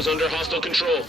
Bravo's under hostile control.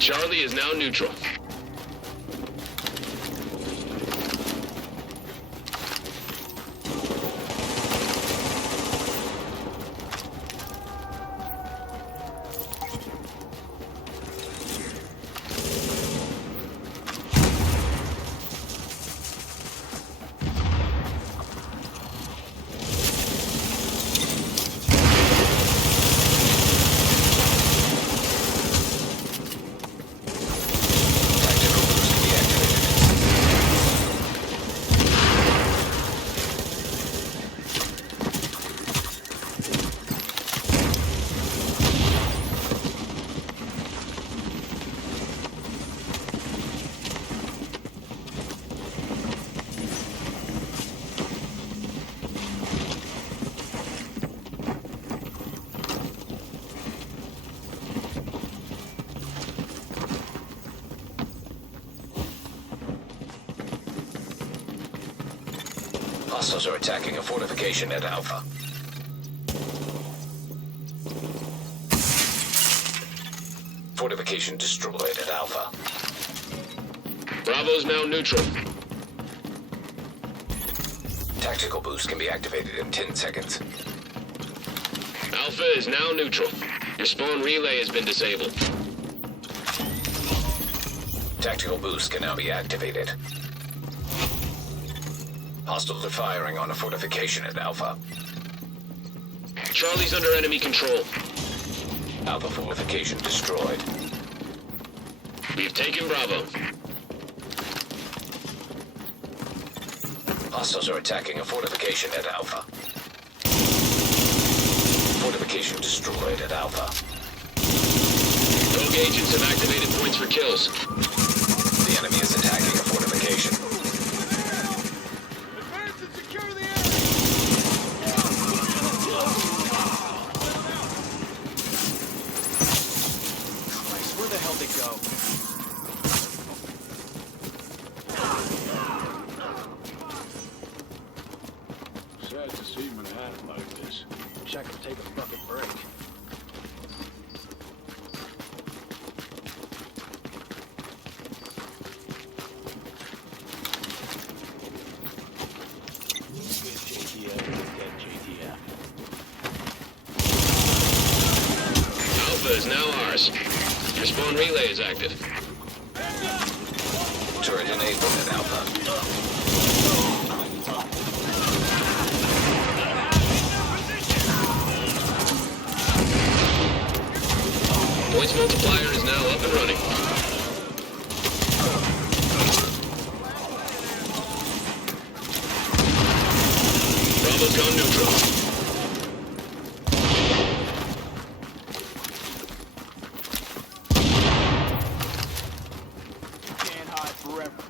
Charlie is now neutral. Hostiles are attacking a fortification at Alpha. Fortification destroyed at Alpha. Bravo's now neutral. Tactical boost can be activated in 10 seconds. Alpha is now neutral. Your spawn relay has been disabled. Tactical boost can now be activated. Hostiles are firing on a fortification at Alpha. Charlie's under enemy control. Alpha fortification destroyed. We've taken Bravo. Hostiles are attacking a fortification at Alpha. Fortification destroyed at Alpha. Rogue agents have activated points for kills. The enemy is attacking a fortification. Advance and secure the area! Christ, where the hell did they go? Sad to see Manhattan like this. Wish I could take a fucking break. Alpha is now ours. Your spawn relay is active. Turret enabled at Alpha. Points multiplier is now up and running. Bravo's gone neutral. Can't hide forever.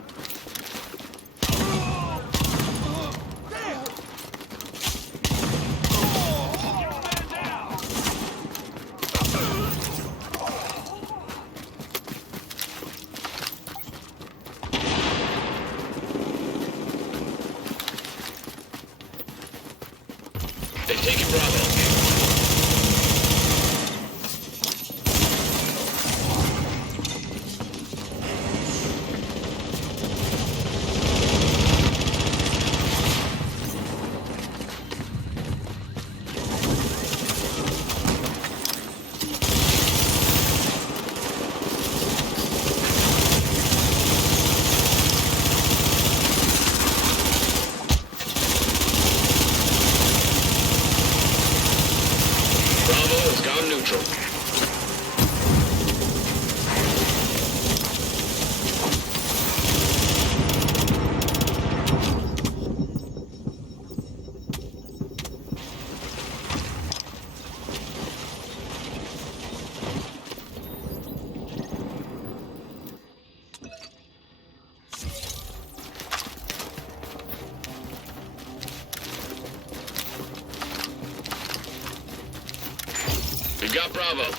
got Bravo.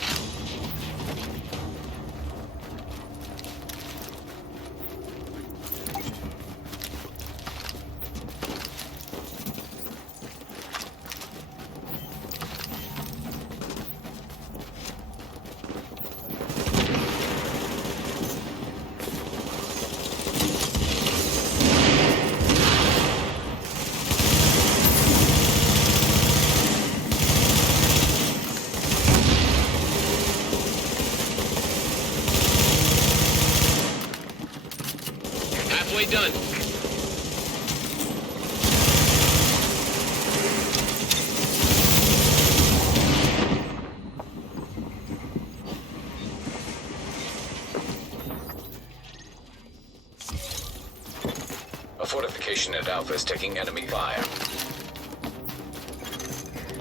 Halfway done. A fortification at Alpha is taking enemy fire.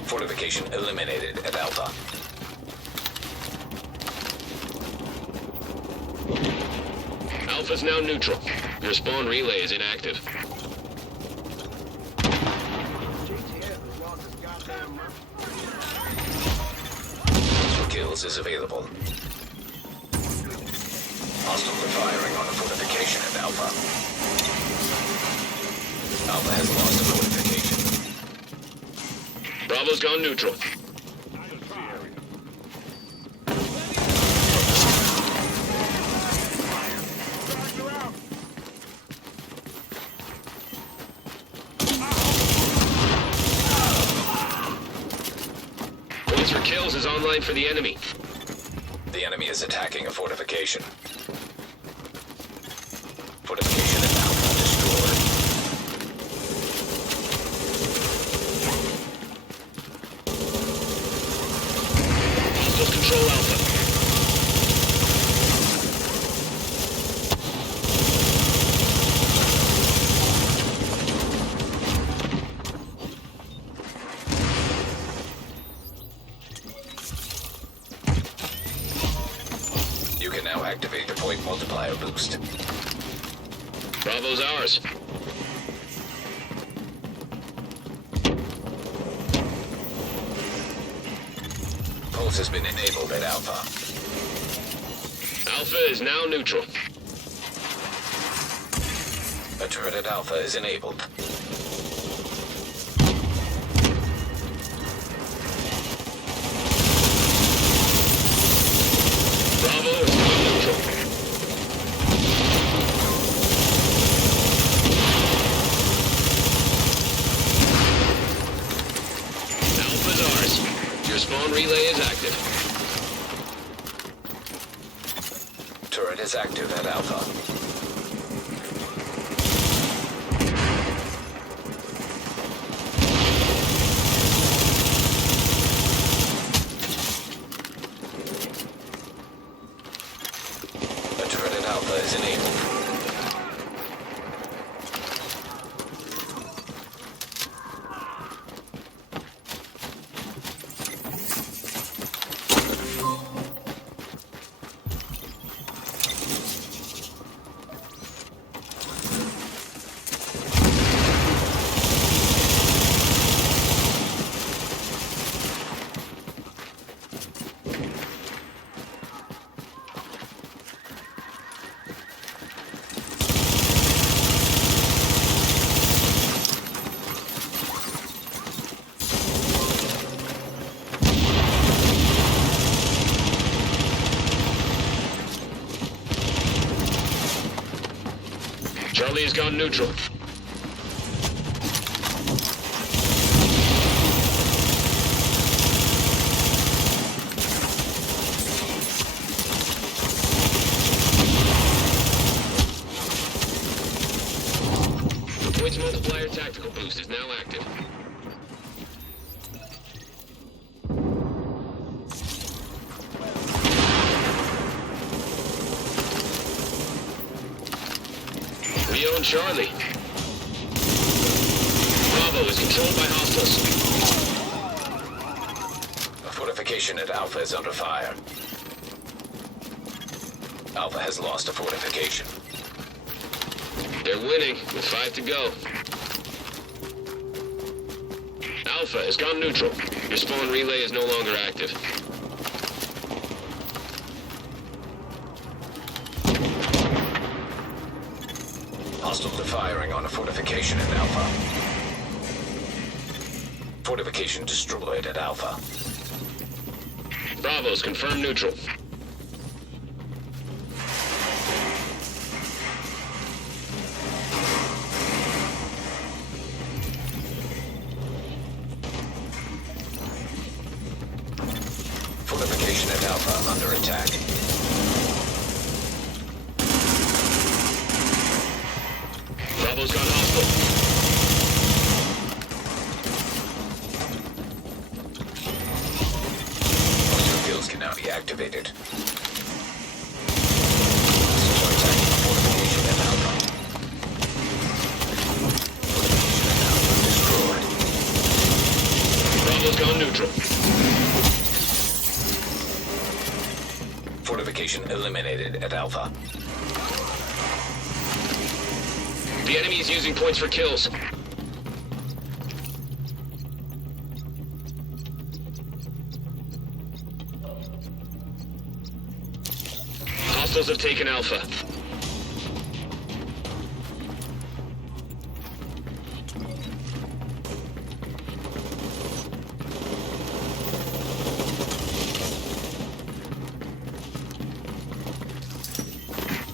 Fortification eliminated at Alpha. Alpha's now neutral. Your spawn relay is inactive. For kills is available. Hostiles are firing on a fortification at Alpha. Alpha has lost a fortification. Bravo's gone neutral. Points for kills is online for the enemy. The enemy is attacking a fortification. Fortification at Alpha destroyed. Hostiles control Alpha. You can now activate the point multiplier boost. Bravo's ours. Pulse has been enabled at Alpha. Alpha is now neutral. A turret at Alpha is enabled. Bravo is now neutral. Alpha's ours. Your spawn relay is active. Turret is active at Alpha. A turret at Alpha is enabled. Charlie has gone neutral. The points multiplier tactical boost is now active. We own Charlie. Bravo is controlled by hostiles. A fortification at Alpha is under fire. Alpha has lost a fortification. They're winning with 5 to go. Alpha has gone neutral. Your spawn relay is no longer active. Hostiles are firing on a fortification at Alpha. Fortification destroyed at Alpha. Bravo's confirmed neutral. Fortification at Alpha under attack. Bravo's gone hostile. Hostile kills can now be activated. Hostiles are attacking a fortification at Alpha. Fortification at Alpha destroyed. Bravo's gone neutral. Fortification eliminated at Alpha. The enemy is using points for kills. Hostiles have taken Alpha.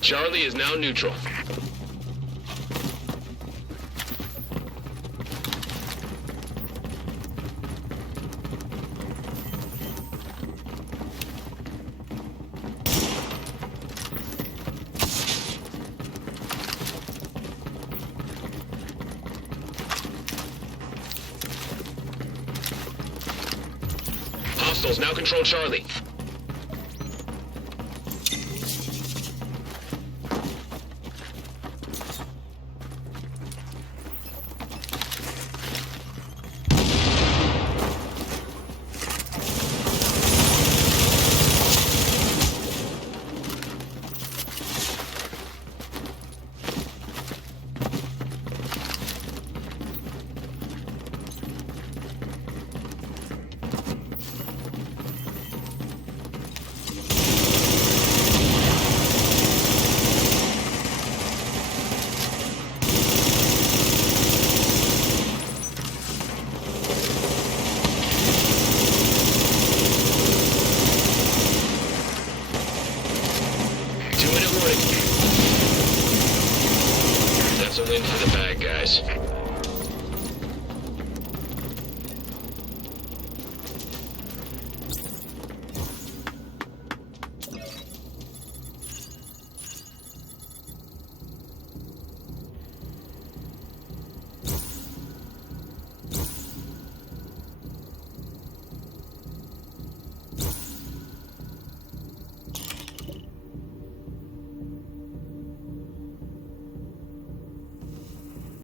Charlie is now neutral. Hostiles now control Charlie. That's a win for the bad guys.